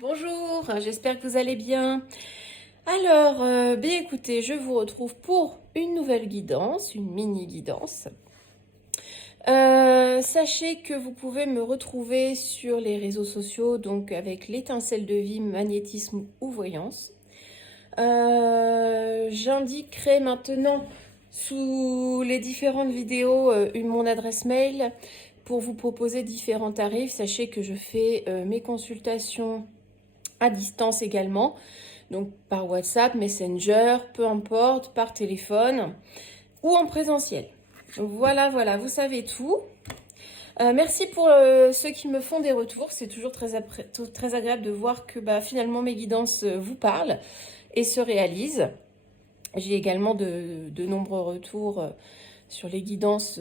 Bonjour, j'espère que vous allez bien. Alors, bien écoutez, je vous retrouve pour une nouvelle guidance, une mini guidance. Sachez que vous pouvez me retrouver sur les réseaux sociaux, donc avec l'étincelle de vie, magnétisme ou voyance. J'indiquerai maintenant sous les différentes vidéos mon adresse mail pour vous proposer différents tarifs. Sachez que je fais mes consultations à distance également, donc par WhatsApp, Messenger, peu importe, par téléphone ou en présentiel. Voilà, voilà, vous savez tout. Merci pour ceux qui me font des retours. C'est toujours très agréable de voir que finalement mes guidances vous parlent et se réalisent. J'ai également de nombreux retours sur les guidances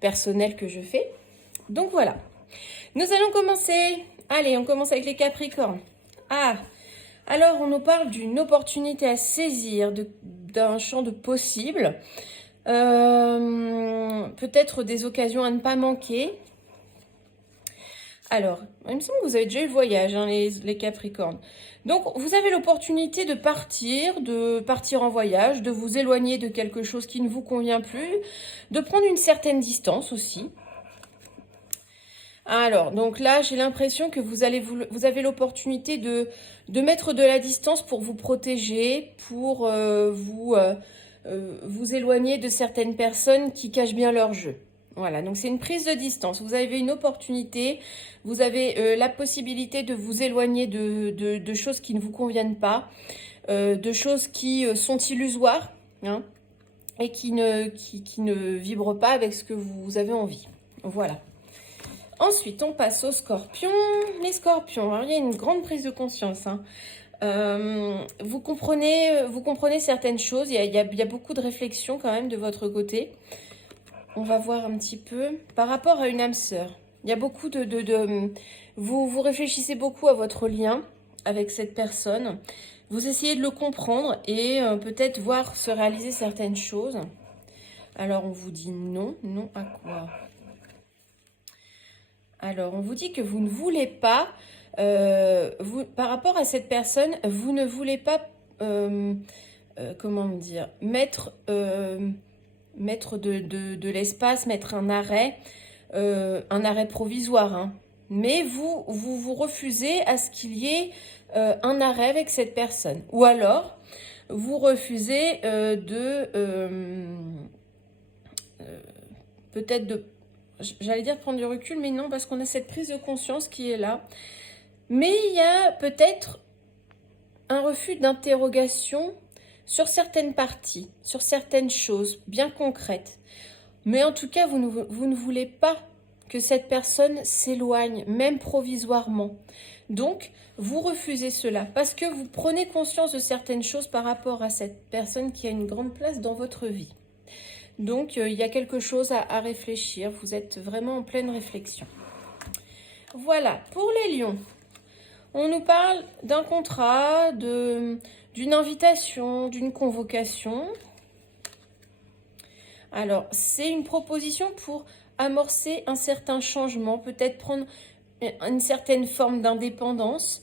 personnelles que je fais. Donc voilà. Nous allons commencer. Allez, on commence avec les Capricornes. Ah, alors on nous parle d'une opportunité à saisir, d'un champ de possibles. Peut-être des occasions à ne pas manquer. Alors, il me semble que vous avez déjà eu le voyage, hein, les Capricornes. Donc, vous avez l'opportunité de partir en voyage, de vous éloigner de quelque chose qui ne vous convient plus, de prendre une certaine distance aussi. Alors, donc là, j'ai l'impression que vous avez l'opportunité de mettre de la distance pour vous protéger, pour vous éloigner de certaines personnes qui cachent bien leur jeu. Voilà, donc c'est une prise de distance. Vous avez une opportunité, vous avez la possibilité de vous éloigner de choses qui ne vous conviennent pas, de choses qui sont illusoires, hein, et qui ne vibrent pas avec ce que vous avez envie. Voilà. Ensuite, on passe aux scorpions. Les scorpions, alors, il y a une grande prise de conscience, hein. Vous comprenez certaines choses, il y a beaucoup de réflexion quand même de votre côté. On va voir un petit peu par rapport à une âme sœur. Il y a beaucoup vous réfléchissez beaucoup à votre lien avec cette personne. Vous essayez de le comprendre et peut-être voir se réaliser certaines choses. Alors, on vous dit non. Non à quoi? Alors, on vous dit que vous ne voulez pas, par rapport à cette personne, vous ne voulez pas, comment me dire, mettre de l'espace, mettre un arrêt provisoire, hein. Mais vous refusez à ce qu'il y ait un arrêt avec cette personne. Ou alors, vous refusez peut-être j'allais dire prendre du recul, mais non, parce qu'on a cette prise de conscience qui est là. Mais il y a peut-être un refus d'interrogation sur certaines parties, sur certaines choses bien concrètes. Mais en tout cas, vous ne voulez pas que cette personne s'éloigne, même provisoirement. Donc, vous refusez cela parce que vous prenez conscience de certaines choses par rapport à cette personne qui a une grande place dans votre vie. Donc, il y a quelque chose à réfléchir. Vous êtes vraiment en pleine réflexion. Voilà, pour les lions, on nous parle d'un contrat, d'une invitation, d'une convocation. Alors, c'est une proposition pour amorcer un certain changement, peut-être prendre une certaine forme d'indépendance,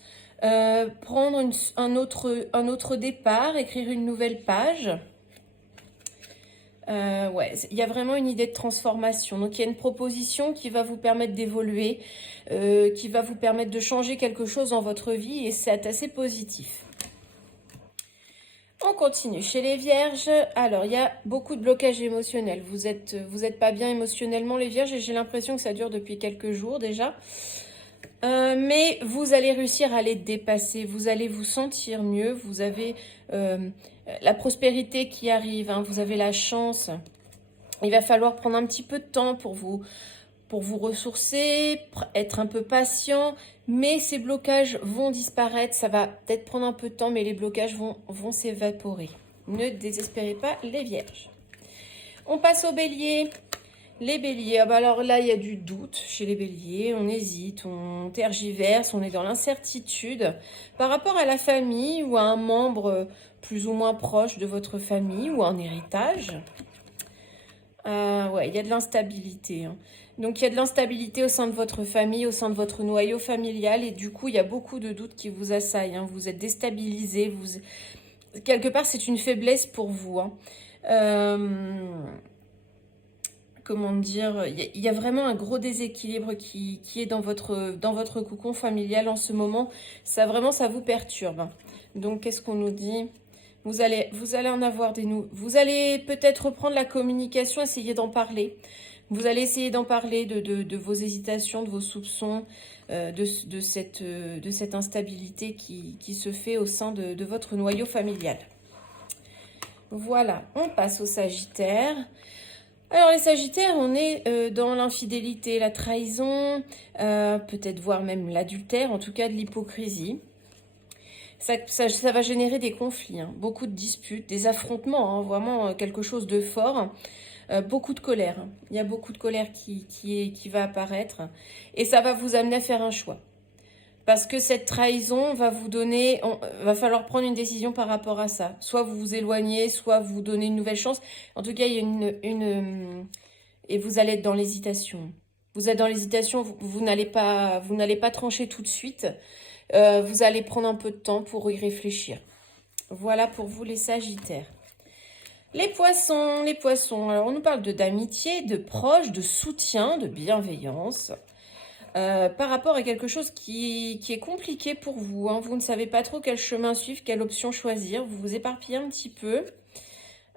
prendre un autre départ, écrire une nouvelle page. Ouais, il y a vraiment une idée de transformation. Donc, il y a une proposition qui va vous permettre d'évoluer, qui va vous permettre de changer quelque chose dans votre vie et c'est assez positif. On continue chez les vierges. Alors, il y a beaucoup de blocages émotionnels. Vous êtes pas bien émotionnellement, les vierges, et j'ai l'impression que ça dure depuis quelques jours déjà. Mais vous allez réussir à les dépasser. Vous allez vous sentir mieux. Vous avez la prospérité qui arrive, hein. Vous avez la chance. Il va falloir prendre un petit peu de temps pour vous ressourcer, être un peu patient, mais ces blocages vont disparaître, ça va peut-être prendre un peu de temps, mais les blocages vont s'évaporer. Ne désespérez pas les vierges. On passe aux béliers. Les béliers, alors là, il y a du doute chez les béliers, on hésite, on tergiverse, on est dans l'incertitude par rapport à la famille ou à un membre plus ou moins proche de votre famille ou un héritage. Ouais, il y a de l'instabilité, hein. Donc, il y a de l'instabilité au sein de votre famille, au sein de votre noyau familial. Et du coup, il y a beaucoup de doutes qui vous assaillent, hein. Vous êtes déstabilisé. Quelque part, c'est une faiblesse pour vous, hein. Comment dire, il y a vraiment un gros déséquilibre qui est dans votre cocon familial en ce moment. Ça, vraiment, ça vous perturbe, hein. Donc, qu'est-ce qu'on nous dit? Vous allez en avoir des nouveaux. Vous allez peut-être reprendre la communication, essayer d'en parler. Vous allez essayer d'en parler de vos hésitations, de vos soupçons, de cette instabilité qui se fait au sein de votre noyau familial. Voilà, on passe au Sagittaire. Alors les Sagittaires, on est dans l'infidélité, la trahison, peut-être voire même l'adultère, en tout cas de l'hypocrisie. Ça va générer des conflits, hein, beaucoup de disputes, des affrontements, hein, vraiment quelque chose de fort, beaucoup de colère, hein. Il y a beaucoup de colère qui va apparaître et ça va vous amener à faire un choix. Parce que cette trahison va vous donner, va falloir prendre une décision par rapport à ça. Soit vous vous éloignez, soit vous donnez une nouvelle chance. En tout cas, il y a et vous allez être dans l'hésitation. Vous êtes dans l'hésitation, vous n'allez pas trancher tout de suite. Vous allez prendre un peu de temps pour y réfléchir. Voilà pour vous les Sagittaires. Les poissons. Alors on nous parle d'amitié, de proche, de soutien, de bienveillance. Par rapport à quelque chose qui est compliqué pour vous, hein. Vous ne savez pas trop quel chemin suivre, quelle option choisir. Vous vous éparpillez un petit peu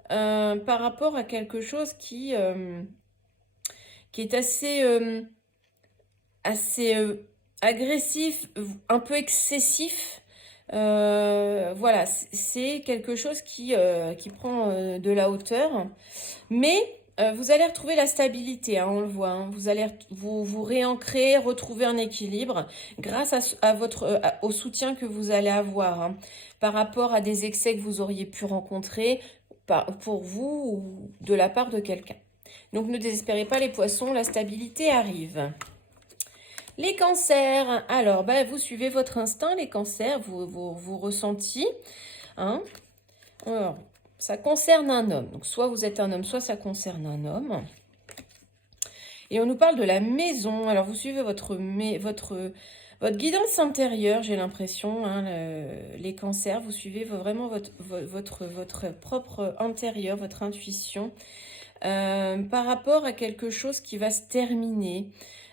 par rapport à quelque chose qui est assez agressif, un peu excessif. Voilà, c'est quelque chose qui prend de la hauteur. Mais vous allez retrouver la stabilité, hein, on le voit, hein. Vous allez vous réancrer, retrouver un équilibre grâce au soutien que vous allez avoir, hein, par rapport à des excès que vous auriez pu rencontrer pour vous ou de la part de quelqu'un. Donc ne désespérez pas les poissons, la stabilité arrive. Les cancers, alors vous suivez votre instinct, les cancers, vous ressentis, hein. Alors, ça concerne un homme. Donc, soit vous êtes un homme, soit ça concerne un homme. Et on nous parle de la maison. Alors, vous suivez votre guidance intérieure, j'ai l'impression, hein, les cancers. Vous suivez vraiment votre propre intérieur, votre intuition, par rapport à quelque chose qui va se terminer.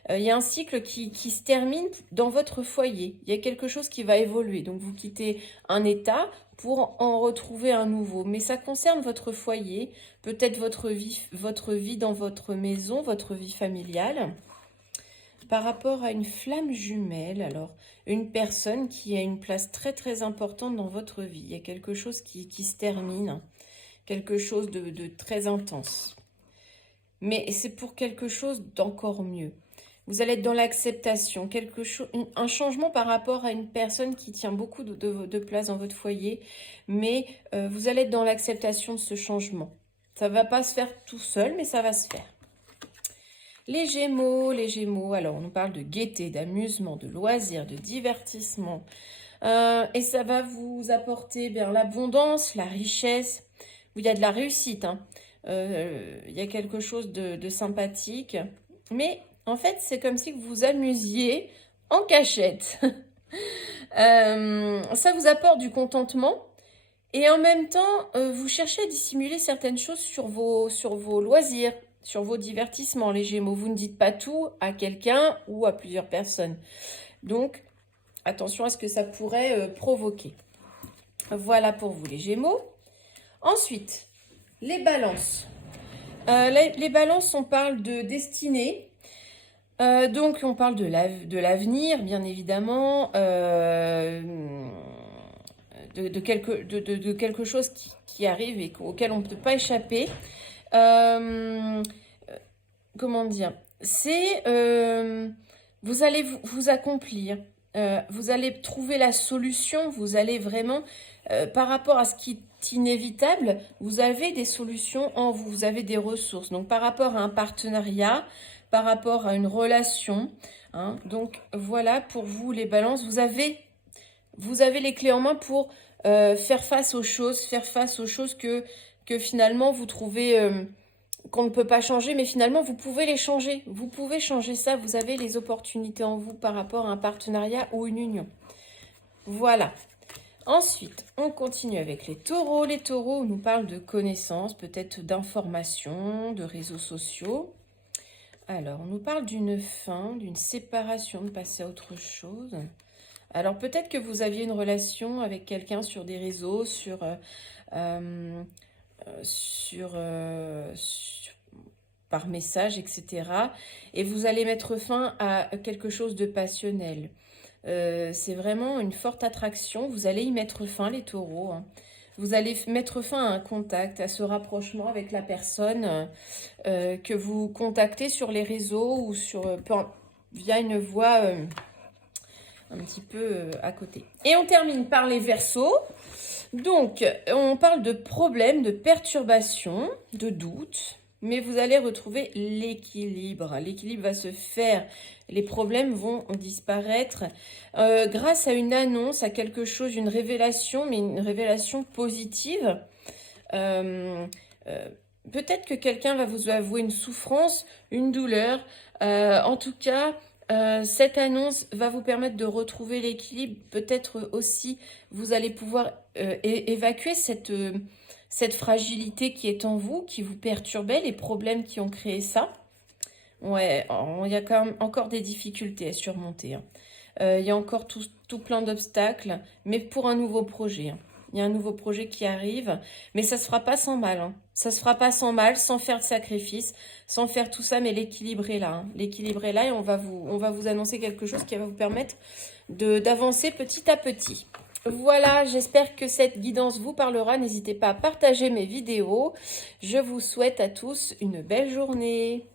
Il y a un cycle qui se termine dans votre foyer. Il y a quelque chose qui va évoluer. Donc, vous quittez un état pour en retrouver un nouveau. Mais ça concerne votre foyer, peut-être votre vie dans votre maison, votre vie familiale. Par rapport à une flamme jumelle, alors, une personne qui a une place très très importante dans votre vie. Il y a quelque chose qui se termine, quelque chose de très intense. Mais c'est pour quelque chose d'encore mieux. Vous allez être dans l'acceptation, un changement par rapport à une personne qui tient beaucoup de place dans votre foyer, mais vous allez être dans l'acceptation de ce changement. Ça ne va pas se faire tout seul, mais ça va se faire. Les Gémeaux, alors on nous parle de gaieté, d'amusement, de loisirs, de divertissement. Et ça va vous apporter bien l'abondance, la richesse. Il y a de la réussite, hein. Il y a quelque chose de sympathique, mais en fait, c'est comme si vous vous amusiez en cachette. Ça vous apporte du contentement et en même temps, vous cherchez à dissimuler certaines choses sur vos loisirs, sur vos divertissements, les Gémeaux. Vous ne dites pas tout à quelqu'un ou à plusieurs personnes. Donc, attention à ce que ça pourrait provoquer. Voilà pour vous, les Gémeaux. Ensuite, les balances. Les balances, on parle de destinée. Donc, on parle de l'avenir, bien évidemment, de quelque chose qui arrive et auquel on ne peut pas échapper. Comment dire? C'est, vous allez vous accomplir, vous allez trouver la solution, vous allez vraiment, par rapport à ce qui est inévitable, vous avez des solutions en vous, vous avez des ressources. Donc, par rapport à un partenariat, par rapport à une relation, hein, donc voilà pour vous les balances, vous avez les clés en main pour faire face aux choses que finalement vous trouvez qu'on ne peut pas changer, mais finalement, vous pouvez les changer. Vous pouvez changer ça. Vous avez les opportunités en vous par rapport à un partenariat ou une union. Voilà. Ensuite, on continue avec les taureaux. Les taureaux nous parlent de connaissances, peut-être d'informations, de réseaux sociaux. Alors, on nous parle d'une fin, d'une séparation, de passer à autre chose. Alors, peut-être que vous aviez une relation avec quelqu'un sur des réseaux, par message, etc. Et vous allez mettre fin à quelque chose de passionnel. C'est vraiment une forte attraction. Vous allez y mettre fin, les taureaux, hein. Vous allez mettre fin à un contact, à ce rapprochement avec la personne que vous contactez sur les réseaux ou via une voie un petit peu à côté. Et on termine par les Verseaux. Donc, on parle de problèmes, de perturbations, de doutes, mais vous allez retrouver l'équilibre. L'équilibre va se faire, les problèmes vont disparaître grâce à une annonce, à quelque chose, une révélation, mais une révélation positive. Peut-être que quelqu'un va vous avouer une souffrance, une douleur. En tout cas, cette annonce va vous permettre de retrouver l'équilibre. Peut-être aussi, vous allez pouvoir évacuer cette fragilité qui est en vous, qui vous perturbait, les problèmes qui ont créé ça. Ouais, il y a quand même encore des difficultés à surmonter, hein. Il y a encore tout plein d'obstacles, mais pour un nouveau projet, hein. Il y a un nouveau projet qui arrive, mais ça se fera pas sans mal, hein. Ça se fera pas sans mal, sans faire de sacrifice, sans faire tout ça, mais l'équilibre est là, hein. L'équilibre est là et on va vous annoncer quelque chose qui va vous permettre d'avancer petit à petit. Voilà, j'espère que cette guidance vous parlera. N'hésitez pas à partager mes vidéos. Je vous souhaite à tous une belle journée.